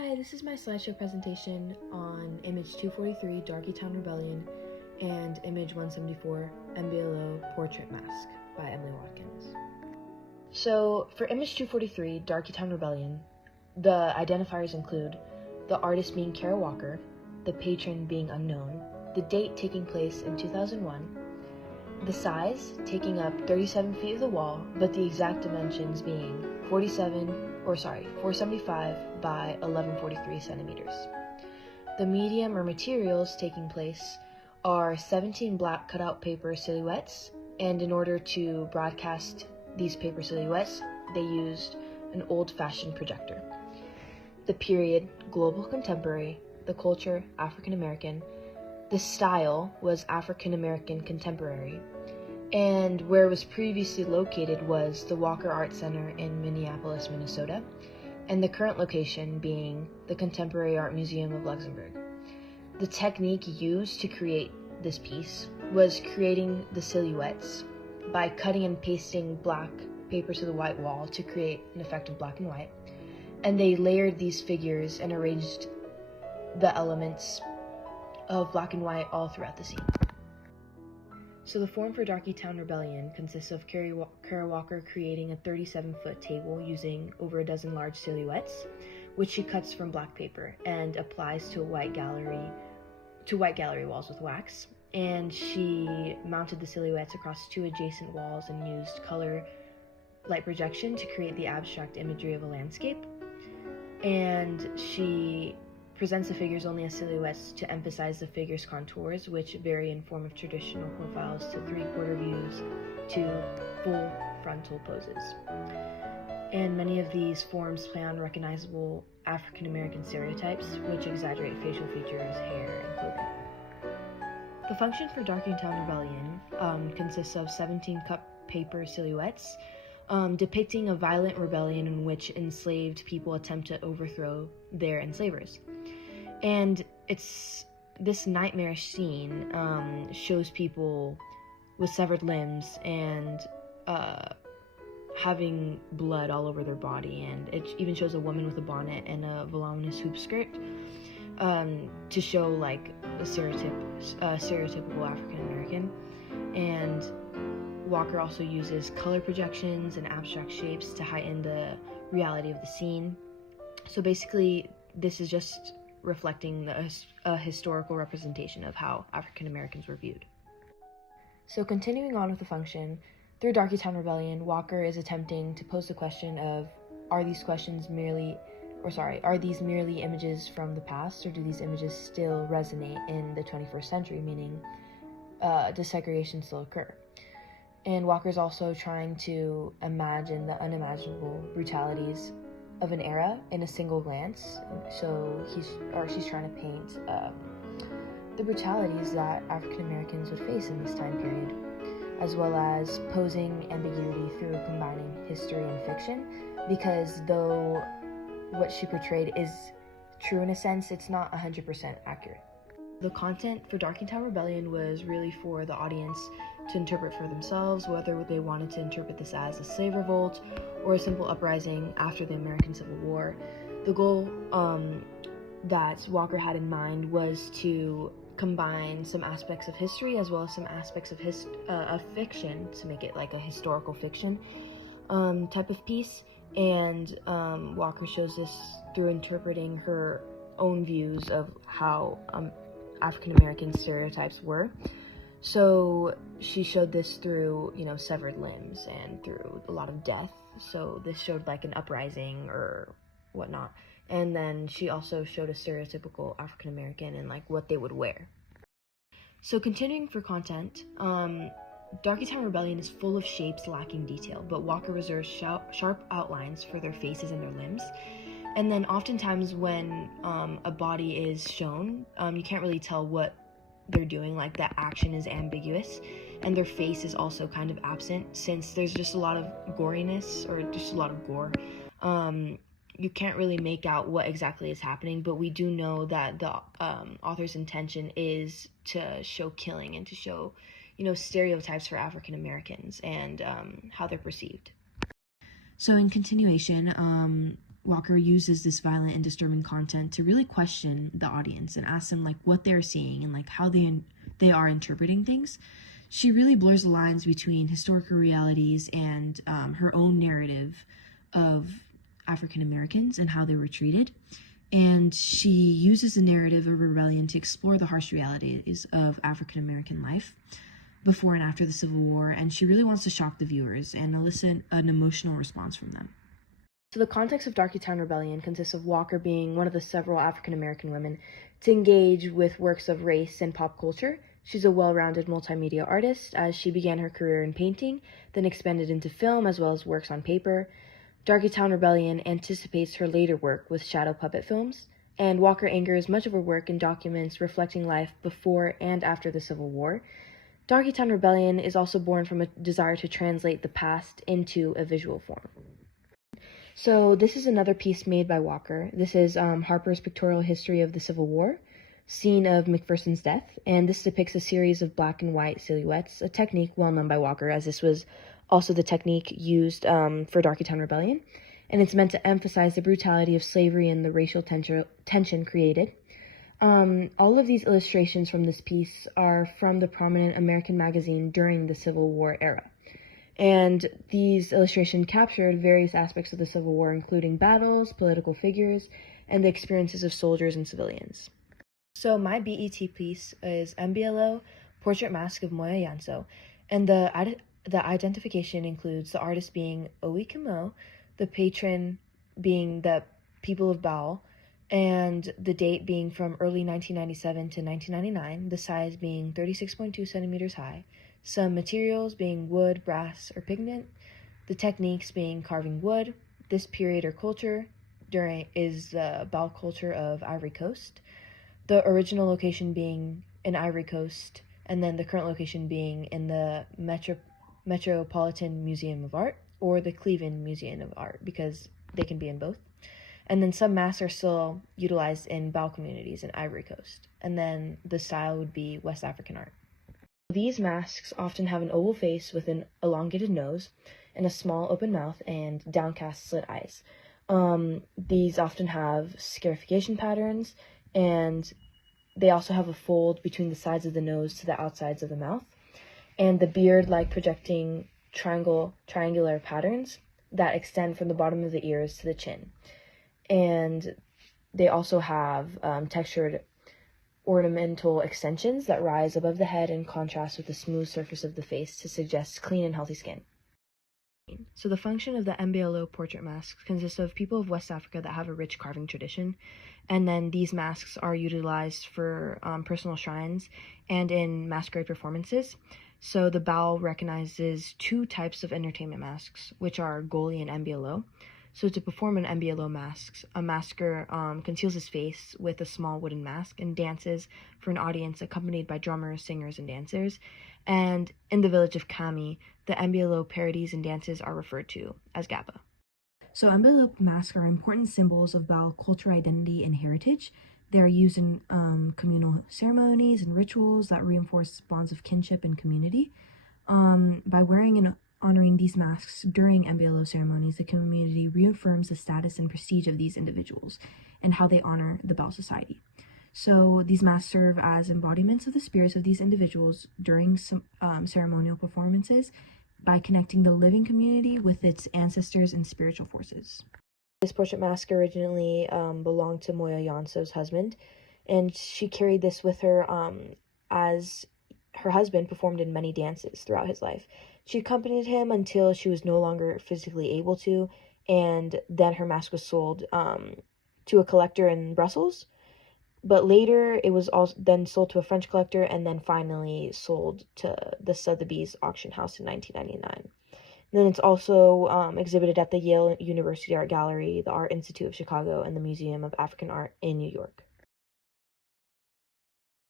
Hi, this is my slideshow presentation on image 243, Darkytown Rebellion, and image 174, MBLO Portrait Mask by Emily Watkins. So, for image 243, Darkytown Rebellion, the identifiers include the artist being Kara Walker, the patron being unknown, the date taking place in 2001, the size taking up 37 feet of the wall, but the exact dimensions being 475 by 1143 centimeters. The medium or materials taking place are 17 black cutout paper silhouettes, and in order to broadcast these paper silhouettes, they used an old-fashioned projector. The period, global contemporary, the culture, African American, the style was African American contemporary, and where it was previously located was the Walker Art Center in Minneapolis, Minnesota, and the current location being the Contemporary Art Museum of Luxembourg. The technique used to create this piece was creating the silhouettes by cutting and pasting black paper to the white wall to create an effect of black and white, and they layered these figures and arranged the elements of black and white all throughout the scene. So the form for Darkytown Rebellion consists of Kara Walker creating a 37-foot table using over a dozen large silhouettes, which she cuts from black paper and applies to white gallery walls with wax. And she mounted the silhouettes across two adjacent walls and used color light projection to create the abstract imagery of a landscape. And she presents the figures only as silhouettes to emphasize the figures' contours, which vary in form of traditional profiles to three-quarter views to full frontal poses. And many of these forms play on recognizable African American stereotypes, which exaggerate facial features, hair, and clothing. The function for Darkytown Rebellion consists of 17 cut paper silhouettes depicting a violent rebellion in which enslaved people attempt to overthrow their enslavers. And it's this nightmarish scene shows people with severed limbs and having blood all over their body, and it even shows a woman with a bonnet and a voluminous hoop skirt to show like a stereotypical African American. And Walker also uses color projections and abstract shapes to heighten the reality of the scene. So basically, this is just reflecting a historical representation of how African Americans were viewed. So continuing on with the function, through Darkytown Rebellion, Walker is attempting to pose the question of, are these merely images from the past, or do these images still resonate in the 21st century, meaning does segregation still occur? And Walker's also trying to imagine the unimaginable brutalities of an era in a single glance. So she's trying to paint the brutalities that African Americans would face in this time period, as well as posing ambiguity through combining history and fiction, because though what she portrayed is true in a sense, it's not 100% accurate. The content for Darkytown Rebellion was really for the audience to interpret for themselves, whether they wanted to interpret this as a slave revolt or a simple uprising after the American Civil War. The goal that Walker had in mind was to combine some aspects of history as well as some aspects of fiction to make it like a historical fiction type of piece. And Walker shows this through interpreting her own views of how African American stereotypes were. So she showed this through, severed limbs and through a lot of death. So this showed like an uprising or whatnot. And then she also showed a stereotypical African American and like what they would wear. So continuing for content, Darkytown Rebellion is full of shapes lacking detail, but Walker reserves sharp outlines for their faces and their limbs. And then oftentimes when a body is shown, you can't really tell what they're doing, like that action is ambiguous, and their face is also kind of absent since there's just a lot of goriness or just a lot of gore. You can't really make out what exactly is happening, but we do know that the author's intention is to show killing and to show, stereotypes for African Americans and how they're perceived. So in continuation, Walker uses this violent and disturbing content to really question the audience and ask them like what they're seeing and like how they are interpreting things. She really blurs the lines between historical realities and her own narrative of African Americans and how they were treated. And she uses the narrative of rebellion to explore the harsh realities of African American life before and after the Civil War, and she really wants to shock the viewers and elicit an emotional response from them. So the context of Darkytown Rebellion consists of Walker being one of the several African American women to engage with works of race and pop culture. She's a well-rounded multimedia artist, as she began her career in painting, then expanded into film as well as works on paper. Darkytown Rebellion anticipates her later work with shadow puppet films, and Walker anchors much of her work in documents reflecting life before and after the Civil War. Darkytown Rebellion is also born from a desire to translate the past into a visual form. So this is another piece made by Walker. This is Harper's Pictorial History of the Civil War, scene of McPherson's death, and this depicts a series of black and white silhouettes, a technique well known by Walker, as this was also the technique used for Darkytown Rebellion, and it's meant to emphasize the brutality of slavery and the racial tension created. All of these illustrations from this piece are from the prominent American magazine during the Civil War era. And these illustrations captured various aspects of the Civil War, including battles, political figures, and the experiences of soldiers and civilians. So my BET piece is MBLO, Portrait Mask of Moya Yanso, and the identification includes the artist being Owi Kimo, the patron being the people of Baal, and the date being from early 1997 to 1999, the size being 36.2 centimeters high, some materials being wood, brass, or pigment, the techniques being carving wood. This period or culture is the Baal culture of Ivory Coast, the original location being in Ivory Coast, and then the current location being in the Metropolitan Museum of Art or the Cleveland Museum of Art, because they can be in both. And then some masks are still utilized in Baal communities in Ivory Coast. And then the style would be West African art. These masks often have an oval face with an elongated nose and a small open mouth and downcast slit eyes. These often have scarification patterns, and they also have a fold between the sides of the nose to the outsides of the mouth, and the beard like projecting triangular patterns that extend from the bottom of the ears to the chin. And they also have textured ornamental extensions that rise above the head in contrast with the smooth surface of the face to suggest clean and healthy skin. So the function of the MBLO portrait masks consists of people of West Africa that have a rich carving tradition, and then these masks are utilized for personal shrines and in masquerade performances. So the Baal recognizes two types of entertainment masks, which are Goli and MBLO. So to perform an MBLO mask, a masker conceals his face with a small wooden mask and dances for an audience accompanied by drummers, singers, and dancers. And in the village of Kami, the MBLO parodies and dances are referred to as Gapa. So MBLO masks are important symbols of Baal culture, identity, and heritage. They are used in communal ceremonies and rituals that reinforce bonds of kinship and community. By wearing and honoring these masks during MBLO ceremonies, the community reaffirms the status and prestige of these individuals and how they honor the Baal society. So these masks serve as embodiments of the spirits of these individuals during some ceremonial performances by connecting the living community with its ancestors and spiritual forces. This portrait mask originally belonged to Moya Yanso's husband, and she carried this with her as her husband performed in many dances throughout his life. She accompanied him until she was no longer physically able to, and then her mask was sold to a collector in Brussels. But later, it was also then sold to a French collector, and then finally sold to the Sotheby's auction house in 1999. Then it's also exhibited at the Yale University Art Gallery, the Art Institute of Chicago, and the Museum of African Art in New York.